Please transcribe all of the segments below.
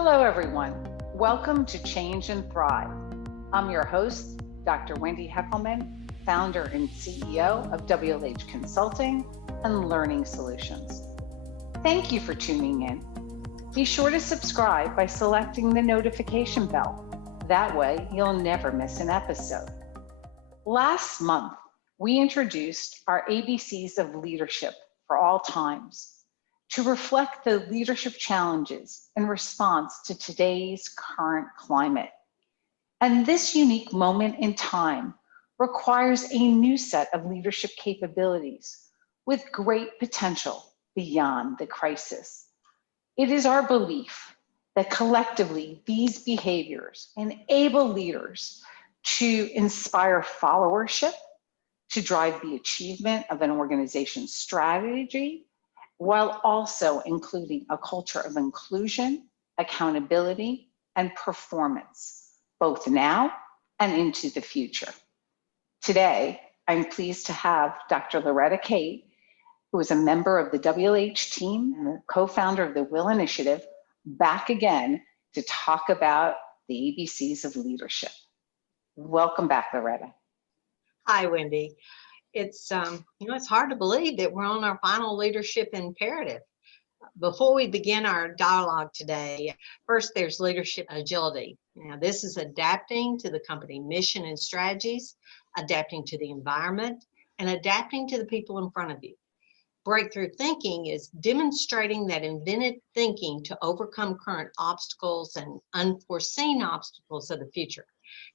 Hello, everyone. Welcome to Change and Thrive. I'm your host, Dr. Wendy Heckelman, founder and CEO of WLH Consulting and Learning Solutions. Thank you for tuning in. Be sure to subscribe by selecting the notification bell. That way, you'll never miss an episode. Last month, we introduced our ABCs of leadership for all times to reflect the leadership challenges in response to today's current climate. And this unique moment in time requires a new set of leadership capabilities with great potential beyond the crisis. It is our belief that collectively these behaviors enable leaders to inspire followership, to drive the achievement of an organization's strategy, while also including a culture of inclusion, accountability, and performance, both now and into the future. Today, I'm pleased to have Dr. Loretta Cate, who is a member of the WLH team and the co-founder of the WILL Initiative, back again to talk about the ABCs of leadership. Welcome back, Loretta. Hi, Wendy. It's hard to believe that we're on our final leadership imperative. Before we begin our dialogue today, first there's leadership agility. Now, this is adapting to the company mission and strategies, adapting to the environment, and adapting to the people in front of you. Breakthrough thinking is demonstrating that invented thinking to overcome current obstacles and unforeseen obstacles of the future.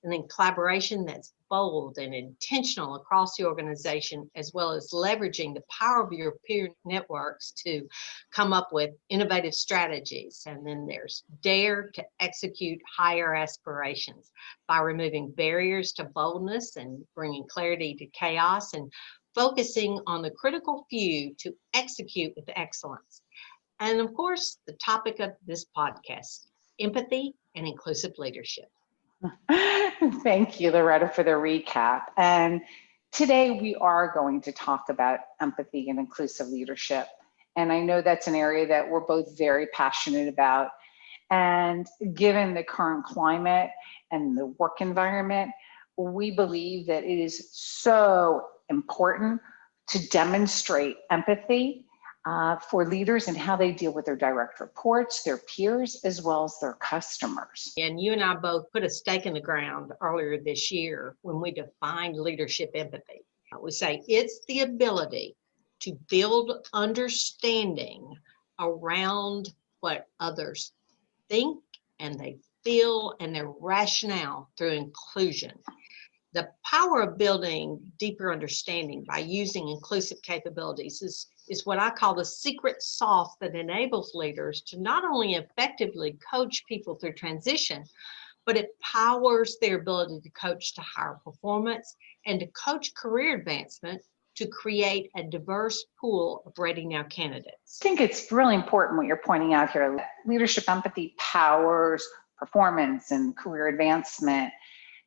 And then collaboration that's bold and intentional across the organization, as well as leveraging the power of your peer networks to come up with innovative strategies. And then there's dare to execute higher aspirations by removing barriers to boldness and bringing clarity to chaos and focusing on the critical few to execute with excellence. And of course, the topic of this podcast, empathy and inclusive leadership. Thank you, Loretta, for the recap. And today we are going to talk about empathy and inclusive leadership. And I know that's an area that we're both very passionate about. And given the current climate and the work environment, we believe that it is so important to demonstrate empathy for leaders and how they deal with their direct reports, their peers, as well as their customers. And you and I both put a stake in the ground earlier this year when we defined leadership empathy. We say it's the ability to build understanding around what others think and they feel and their rationale through inclusion. The power of building deeper understanding by using inclusive capabilities is what I call the secret sauce that enables leaders to not only effectively coach people through transition, but it powers their ability to coach to higher performance and to coach career advancement to create a diverse pool of ready now candidates. I think it's really important what you're pointing out here. Leadership empathy powers performance and career advancement,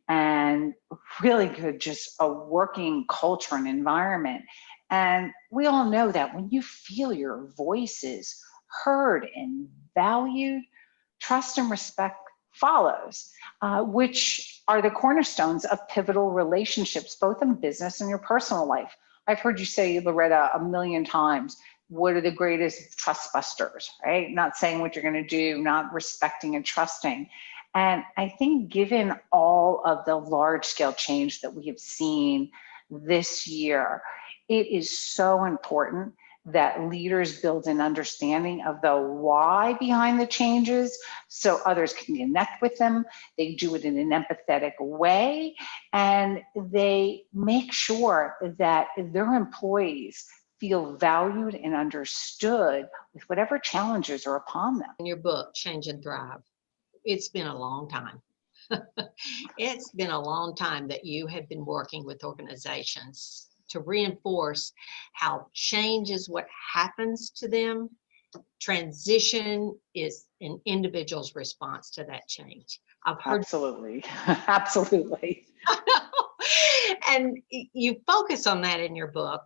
and really good, just a working culture and environment. And we all know that when you feel your voice is heard and valued, trust and respect follows, which are the cornerstones of pivotal relationships, both in business and your personal life. I've heard you say, Loretta, a million times, what are the greatest trust busters, right? Not saying what you're going to do, not respecting and trusting. And I think given all of the large scale change that we have seen this year, it is so important that leaders build an understanding of the why behind the changes so others can connect with them. They do it in an empathetic way, and they make sure that their employees feel valued and understood with whatever challenges are upon them. In your book, Change and Thrive, it's been a long time. It's been a long time that you have been working with organizations to reinforce how change is what happens to them. Transition is an individual's response to that change. I've heard absolutely. Absolutely. And you focus on that in your book.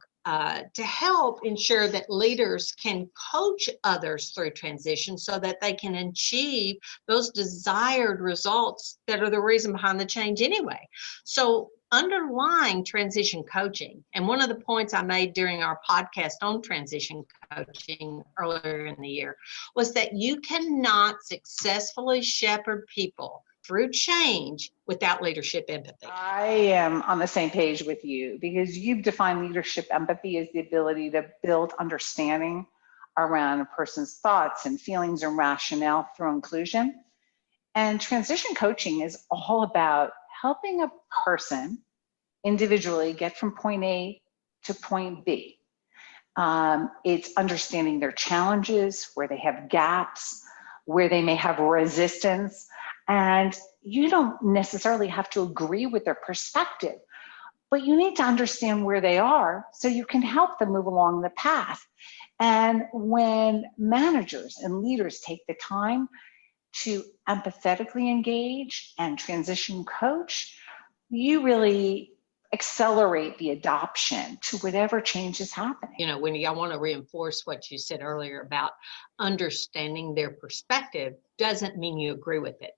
to help ensure that leaders can coach others through transition so that they can achieve those desired results that are the reason behind the change anyway. So underlying transition coaching, and one of the points I made during our podcast on transition coaching earlier in the year, was that you cannot successfully shepherd people through change without leadership empathy. I am on the same page with you, because you've defined leadership empathy as the ability to build understanding around a person's thoughts and feelings and rationale through inclusion. And transition coaching is all about helping a person individually get from point A to point B. It's understanding their challenges, where they have gaps, where they may have resistance. And you don't necessarily have to agree with their perspective, but you need to understand where they are so you can help them move along the path. And when managers and leaders take the time to empathetically engage and transition coach, you really accelerate the adoption to whatever change is happening. You know, Wendy, I want to reinforce what you said earlier about understanding their perspective doesn't mean you agree with it.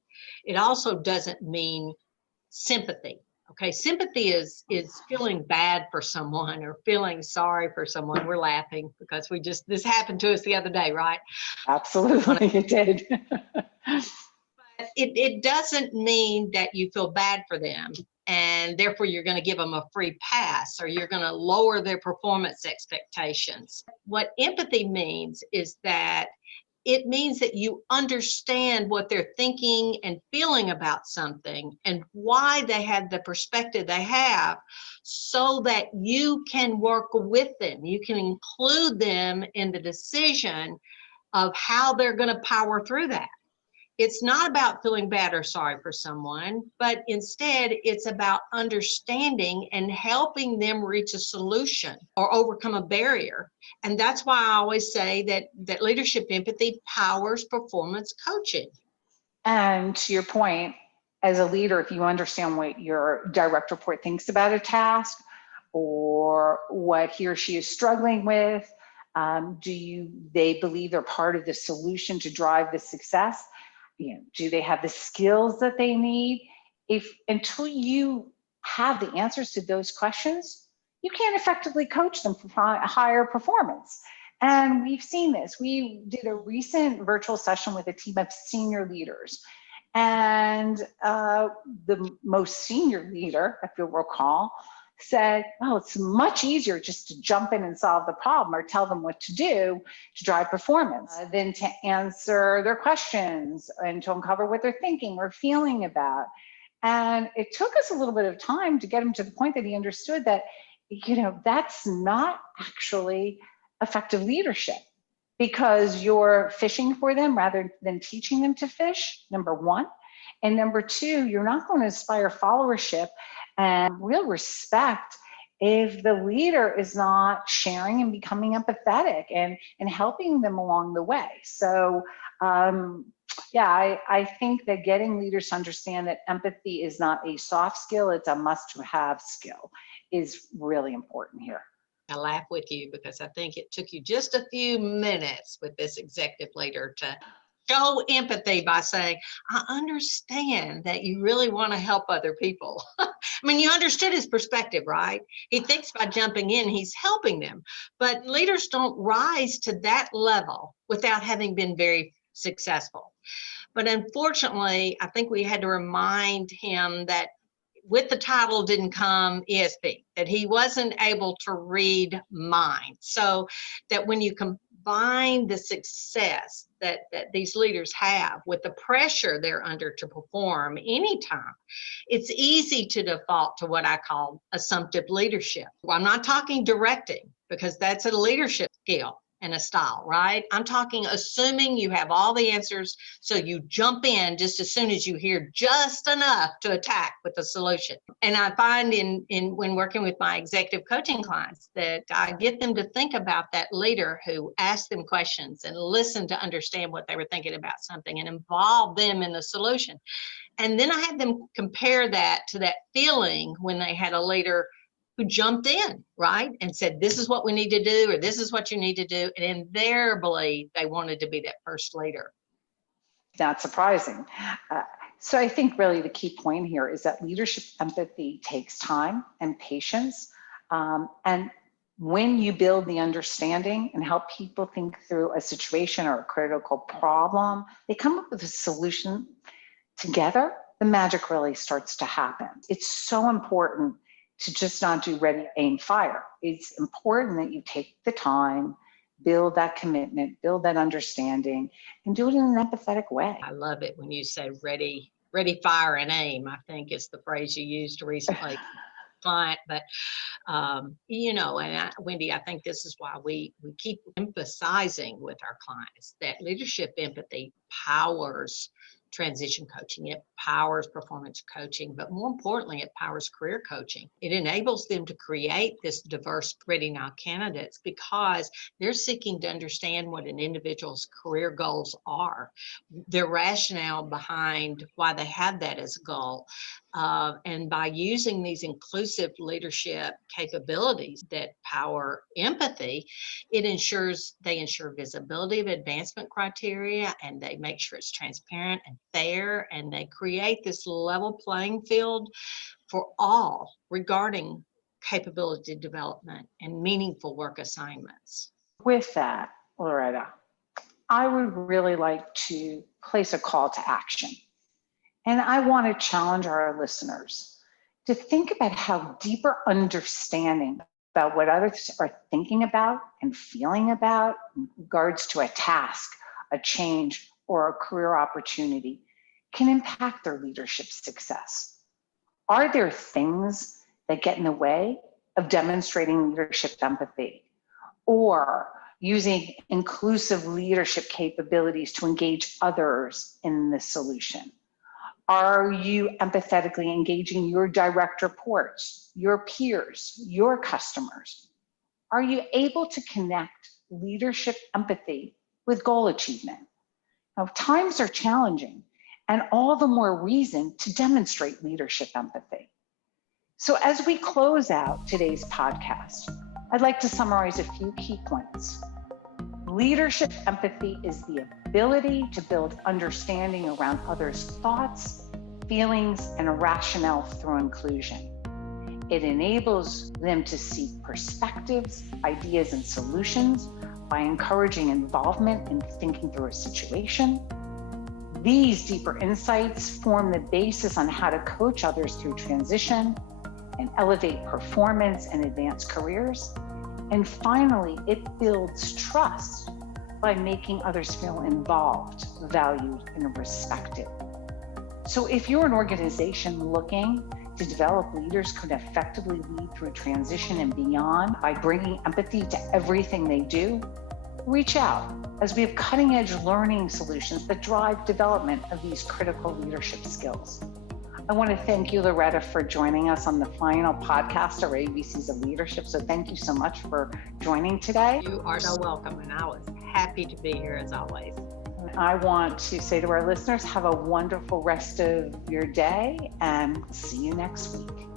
It also doesn't mean sympathy. Okay, sympathy is feeling bad for someone or feeling sorry for someone. We're laughing because this happened to us the other day, right? Absolutely, it did. But it doesn't mean that you feel bad for them and therefore you're going to give them a free pass or you're going to lower their performance expectations. What empathy means is that it means that you understand what they're thinking and feeling about something and why they have the perspective they have, so that you can work with them. You can include them in the decision of how they're going to power through that. It's not about feeling bad or sorry for someone, but instead it's about understanding and helping them reach a solution or overcome a barrier. And that's why I always say that leadership empathy powers performance coaching. And to your point, as a leader, if you understand what your direct report thinks about a task or what he or she is struggling with, they believe they're part of the solution to drive the success? Do they have the skills that they need? Until you have the answers to those questions, you can't effectively coach them for higher performance. And we've seen this. We did a recent virtual session with a team of senior leaders. And the most senior leader, if you'll recall, said, oh, it's much easier just to jump in and solve the problem or tell them what to do to drive performance than to answer their questions and to uncover what they're thinking or feeling about. And it took us a little bit of time to get him to the point that he understood that, that's not actually effective leadership, because you're fishing for them rather than teaching them to fish, number one. And number two, you're not going to inspire followership and real respect if the leader is not sharing and becoming empathetic and helping them along the way. So I think that getting leaders to understand that empathy is not a soft skill, it's a must-have skill, is really important here. I laugh with you because I think it took you just a few minutes with this executive leader to show empathy by saying, I understand that you really want to help other people. I mean, you understood his perspective, right? He thinks by jumping in, he's helping them. But leaders don't rise to that level without having been very successful. But unfortunately, I think we had to remind him that with the title didn't come ESP, that he wasn't able to read minds. So that when you combine the success that these leaders have with the pressure they're under to perform anytime, it's easy to default to what I call assumptive leadership. Well, I'm not talking directing, because that's a leadership skill and a style, right? I'm talking assuming you have all the answers, so you jump in just as soon as you hear just enough to attack with a solution. And I find when working with my executive coaching clients that I get them to think about that leader who asked them questions and listened to understand what they were thinking about something and involve them in the solution. And then I had them compare that to that feeling when they had a leader who who jumped in, right? And said, this is what we need to do, or this is what you need to do. And invariably, they wanted to be that first leader. Not surprising. So I think really the key point here is that leadership empathy takes time and patience. And when you build the understanding and help people think through a situation or a critical problem, they come up with a solution together, the magic really starts to happen. It's so important to just not do ready, aim, fire. It's important that you take the time, build that commitment, build that understanding, and do it in an empathetic way. I love it when you say ready, fire, and aim. I think it's the phrase you used recently, client. But Wendy, I think this is why we keep emphasizing with our clients that leadership empathy powers transition coaching. It powers performance coaching, but more importantly, it powers career coaching. It enables them to create this diverse Ready Now candidates because they're seeking to understand what an individual's career goals are, their rationale behind why they have that as a goal. And by using these inclusive leadership capabilities that power empathy, they ensure visibility of advancement criteria, and they make sure it's transparent and fair, and they create this level playing field for all regarding capability development and meaningful work assignments. With that, Loretta, I would really like to place a call to action. And I want to challenge our listeners to think about how deeper understanding about what others are thinking about and feeling about in regards to a task, a change, or a career opportunity can impact their leadership success. Are there things that get in the way of demonstrating leadership empathy or using inclusive leadership capabilities to engage others in the solution? Are you empathetically engaging your direct reports, your peers, your customers? Are you able to connect leadership empathy with goal achievement? Now, times are challenging, and all the more reason to demonstrate leadership empathy. So as we close out today's podcast, I'd like to summarize a few key points. Leadership empathy is the ability to build understanding around others' thoughts, feelings, and rationale through inclusion. It enables them to seek perspectives, ideas, and solutions by encouraging involvement in thinking through a situation. These deeper insights form the basis on how to coach others through transition and elevate performance and advance careers. And finally, it builds trust by making others feel involved, valued, and respected. So if you're an organization looking to develop leaders who can effectively lead through transition and beyond by bringing empathy to everything they do, reach out, as we have cutting-edge learning solutions that drive development of these critical leadership skills. I want to thank you, Loretta, for joining us on the final podcast of ABCs of Leadership. So thank you so much for joining today. You are so welcome, and I was happy to be here as always. I want to say to our listeners, have a wonderful rest of your day and see you next week.